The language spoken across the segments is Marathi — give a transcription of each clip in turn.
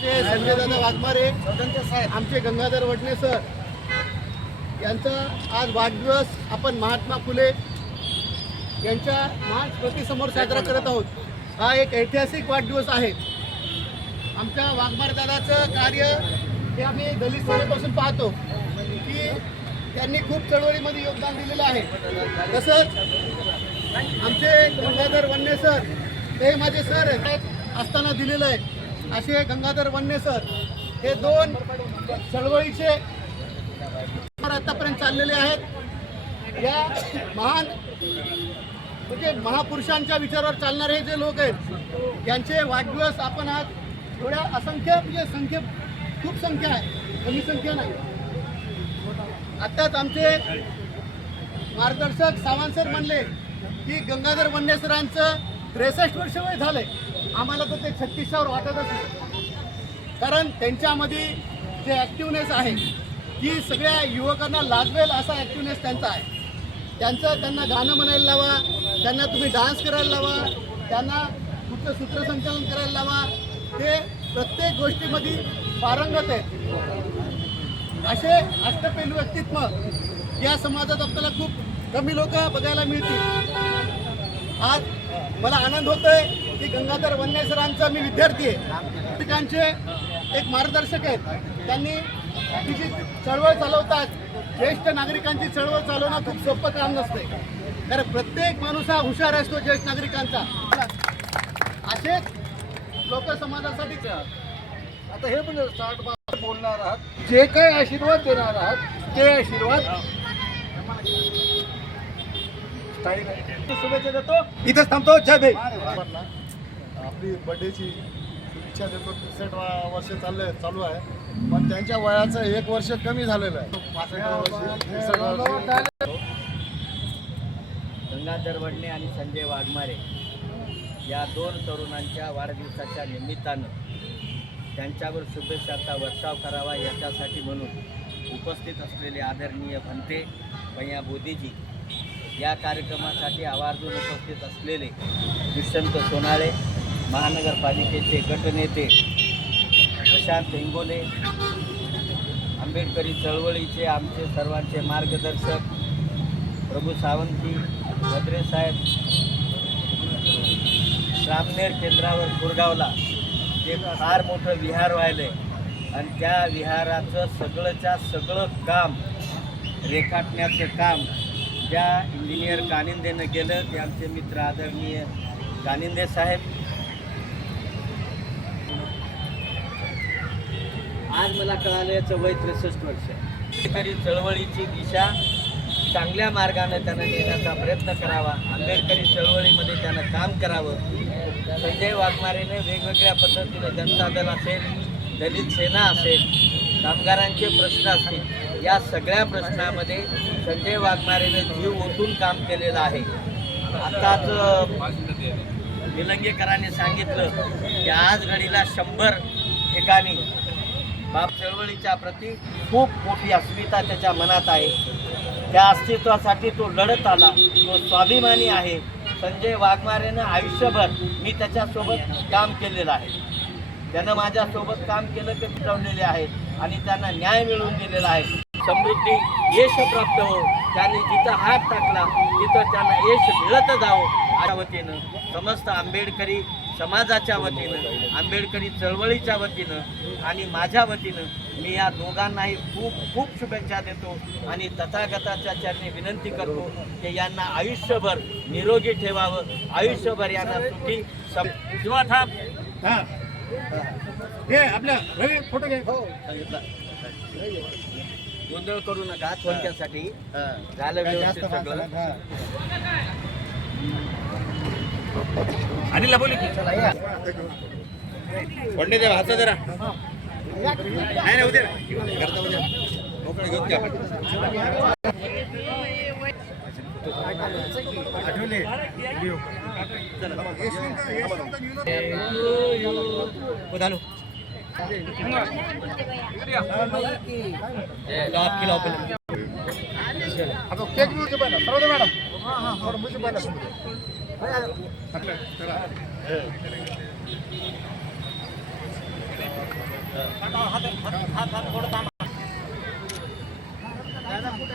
संजय दादा वाघमारे आमचे गंगाधर वडणे सर यांचा आज वाढदिवस आपण महात्मा फुले यांच्या महान स्मृतीसमोर साजरा करत आहोत। हा एक ऐतिहासिक वाढदिवस आहे। आमच्या वाघमारे दादाचं कार्य हे आम्ही दलित सेनेपासून पाहतो की त्यांनी खूप चळवळीमध्ये योगदान दिलेलं आहे। तसंच आमचे गंगाधर वडणे सर हे माझे सर असताना दिलेलं आहे। असे गंगाधर वडणे सर हे दोन चळवळीचे आतापर्यंत चाललेले आहेत। या महान म्हणजे महापुरुषांच्या विचारावर चालणारे जे लोक आहेत यांचे वाढदिवस आपण आज थोड्या असंख्य म्हणजे खूप संख्या आहे, कमी संख्या नाही। आत्ताच आमचे मार्गदर्शक सावंत सर म्हणले की गंगाधर वडणे सरांचं 63 वर्ष वय झालंय। आम्हाला तर ते 36वर वाटतच नाही, कारण त्यांच्यामध्ये जे ॲक्टिवनेस आहे की सगळ्या युवकांना लाजवेल असा ॲक्टिवनेस त्यांचा आहे। त्यांना गाणं म्हणायला लावा, त्यांना तुम्ही डान्स करायला लावा, त्यांना कुठलं सूत्रसंचालन करायला लावा, ते प्रत्येक गोष्टीमध्ये पारंगत आहे। असे अष्टपैलू व्यक्तित्व या समाजात आपल्याला खूप कमी लोक बघायला मिळतील। आज मला आनंद होतोय की गंगाधर वडणे सरांचा मी विद्यार्थी आहे, त्यांचे एक मार्गदर्शक आहेत। त्यांनी जी चळवळ चालवतात, ज्येष्ठ नागरिकांची चळवळ चालवणं खूप सोपं काम नसते, कारण प्रत्येक माणूस हा हुशार असतो ज्येष्ठ नागरिकांचा। असेच लोक समाजासाठी आता हे पण स्टार्ट बोलणार आहात, जे काही आशीर्वाद देणार आहात ते आशीर्वाद शुभेच्छा देतो, इथंच थांबतो। जय भीम। आपली बर्थडेची शुभेच्छा देतो। 63 वर्ष चालू आहे, पण त्यांच्या वयाचं 1 वर्ष कमी झालेलं आहे। 65 वर्ष। गंगाधर वडणे आणि संजय वाघमारे या दोन तरुणांच्या वाढदिवसाच्या निमित्तानं त्यांच्यावर शुभेच्छाचा वर्षाव करावा याच्यासाठी म्हणून उपस्थित असलेले आदरणीय भंते भैया बोधीजी, या कार्यक्रमासाठी आवर्जून उपस्थित असलेले दुष्यंत सोनाळे, महानगरपालिकेचे गटनेते प्रशांत इंगोले, आंबेडकरी चळवळीचे आमचे सर्वांचे मार्गदर्शक प्रभू सावंती, वद्रे साहेब, रामनेर केंद्रावर कुरगावला जे फार मोठं विहार व्हायलं आहे आणि त्या विहाराचं सगळंच्या सगळं काम रेखाटण्याचं काम ज्या इंजिनियर कानिंदेनं केलं ते आमचे मित्र आदरणीय कानिंदे साहेब। आज मला कळालं याचं वय 63 वर्ष आहे। तरी चळवळीची दिशा चांगल्या मार्गाने त्यानं नेण्याचा प्रयत्न करावा, आंबेडकरी चळवळीमध्ये त्यानं काम करावं। संजय वाघमारेने वेगवेगळ्या पद्धतीने जनता दल असेल, दलित सेना असेल, कामगारांचे प्रश्न असतील, या सगळ्या प्रश्नामध्ये संजय वाघमारेने जीव ओतून काम केलेलं आहे। आत्ताच निलंगेकरांनी सांगितलं की आज घडीला 100 ठिकाणी बाप चळवळीच्या प्रती खूप मोठी अस्मिता त्याच्या मनात आहे। त्या अस्तित्वासाठी तो लढत आला, तो स्वाभिमानी आहे। संजय वाघमारेनं आयुष्यभर मी त्याच्यासोबत काम केलेलं आहे, त्यानं माझ्यासोबत काम केलं ते ठरवलेले आहेत आणि त्यांना न्याय मिळवून दिलेला आहे। समृद्धी यश प्राप्त हो, त्यांनी जिथं हात टाकला तिथं त्यांना यश मिळत जावं अशा वतीनं समस्त आंबेडकरी समाजाच्या वतीनं, आंबेडकरी चळवळीच्या वतीनं आणि माझ्या वतीनं मी या दोघांनाही खूप खूप शुभेच्छा देतो आणि तथागताच्या चरणी विनंती करतो की यांना आयुष्यभर निरोगी ठेवावं, आयुष्यभर यांना सुखी किंवा हे आपल्या रवी फोटो घे। हो सांगितलं, गोंधळ करू नका थोडक्यासाठी झालं व्यवस्थित सगळं। अनिलला बोलू की वडणे देव हात जरा नाही ना उद्या करता उद्या मोकळे घेऊन द्या आठवले व्हिडिओ उधालो आता केक मुझे बना सर्व मॅडम हां हां मुझे बना चला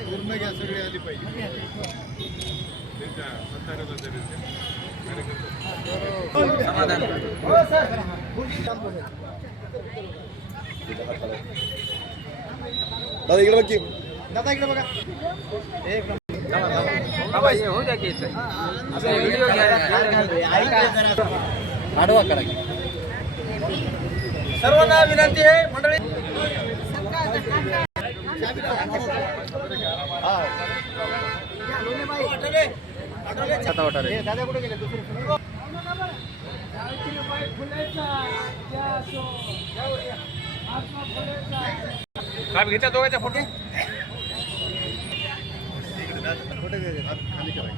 पूर्ण घ्या, सगळी आली पाहिजे. दादा इकडे बघ की. दादा इकडे बघा. आडवा करा सर्वांना विनंती आहे मंडळी. दादा कुठे गेले दुसरे? काय घेतल्या दोघांचा फोटो कुठे गेले? हात खाली करा.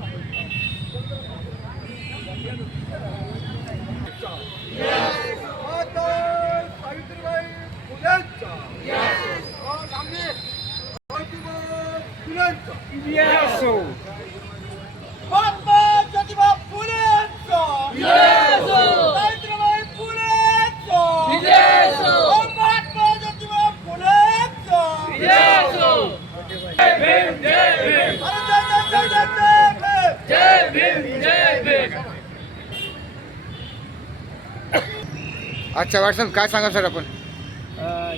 अच्छा वाटसन काय सांगा सर आपण?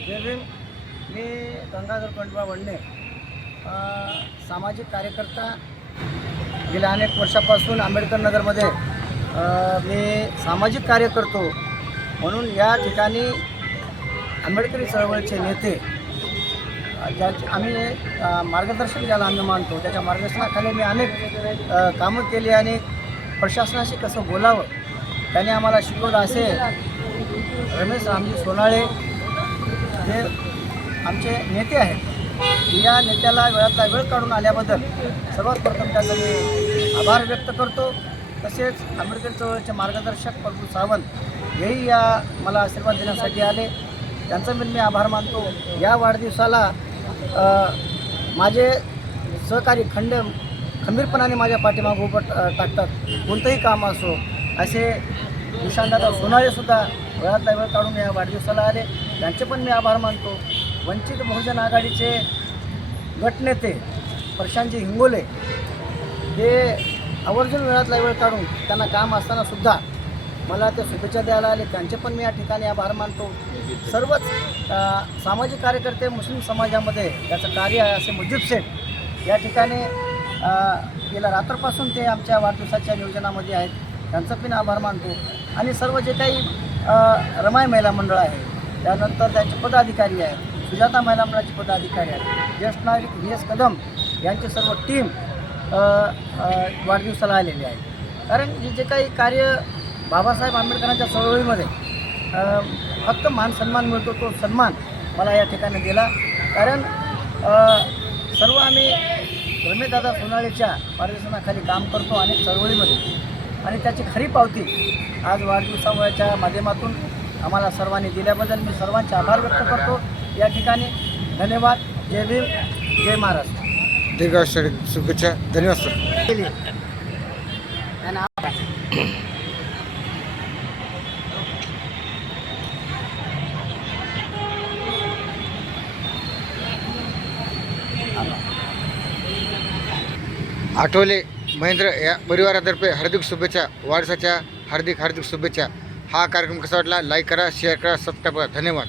जय भीम. मी गंगाधर पंडबा वडणे, सामाजिक कार्यकर्ता. गेल्या अनेक वर्षापासून आंबेडकर नगरमध्ये मी सामाजिक कार्य करतो. म्हणून या ठिकाणी आंबेडकरी चळवळीचे नेते ज्याचे आम्ही मार्गदर्शन ज्याला आम्ही मानतो, त्याच्या मार्गदर्शनाखाली मी अनेक कामं केली आणि प्रशासनाशी कसं बोलावं त्याने आम्हाला शिकवलं. असे रमेश रामजी सोनाळे जे आमचे नेते आहेत, या नेत्याला वेळातला वेळ काढून आल्याबद्दल सर्वात प्रथम त्याचा मी आभार व्यक्त करतो. तसेच आंबेडकर चळवळीचे मार्गदर्शक प्रभू सावंत हेही या मला आशीर्वाद देण्यासाठी आले, त्यांचा मी आभार मानतो. या वाढदिवसाला माझे सहकारी खंबीरपणाने माझ्या पाठीमागं उभं टाकतात. कोणतंही काम असो असे विशालदादा सोनाळेसुद्धा वेळातला वेळ काढून या वाढदिवसाला आले, त्यांचे पण मी आभार मानतो. वंचित बहुजन आघाडीचे गटनेते प्रशांतजी हिंगोले हे आवर्जून वेळातला वेळ काढून त्यांना काम असतानासुद्धा मला ते शुभेच्छा द्यायला आले, त्यांचे पण मी या ठिकाणी आभार मानतो. सर्वच सामाजिक कार्यकर्ते मुस्लिम समाजामध्ये त्याचं कार्य आहे असे मुजीब शेख या ठिकाणी गेल्या रात्रपासून ते आमच्या वाढदिवसाच्या नियोजनामध्ये आहेत, त्यांचा पण आभार मानतो. आणि सर्व जे काही रमाई महिला मंडळ आहे, त्यानंतर त्यांचे पदाधिकारी आहेत, सुजाता महिला मंडळाचे पदाधिकारी आहेत, ज्येष्ठ नागरिक VS कदम यांची सर्व टीम वाढदिवसाला आलेली आहे. कारण जे काही कार्य बाबासाहेब आंबेडकरांच्या चळवळीमध्ये फक्त मान सन्मान मिळतो, तो सन्मान मला या ठिकाणी दिला. कारण सर्व आम्ही रमेशदादा सोनाळेच्या मार्गदर्शनाखाली काम करतो अनेक चळवळीमध्ये, आणि त्याची खरी पावती आज वाढदिवसाच्या माध्यमातून आम्हाला सर्वांनी दिल्याबद्दल मी सर्वांचे आभार व्यक्त करतो. या ठिकाणी धन्यवाद. जय भीम, जय महाराष्ट्र. दीर्घायुष्य शुभेच्छा. धन्यवाद सर. आठवले महेंद्र या परिवारातर्फे हार्दिक शुभेच्छा. वाढदिवसाच्या हार्दिक शुभेच्छा. हा कार्यक्रम कसा वाटला? लाईक करा, शेअर करा, सबस्क्राईब करा. धन्यवाद.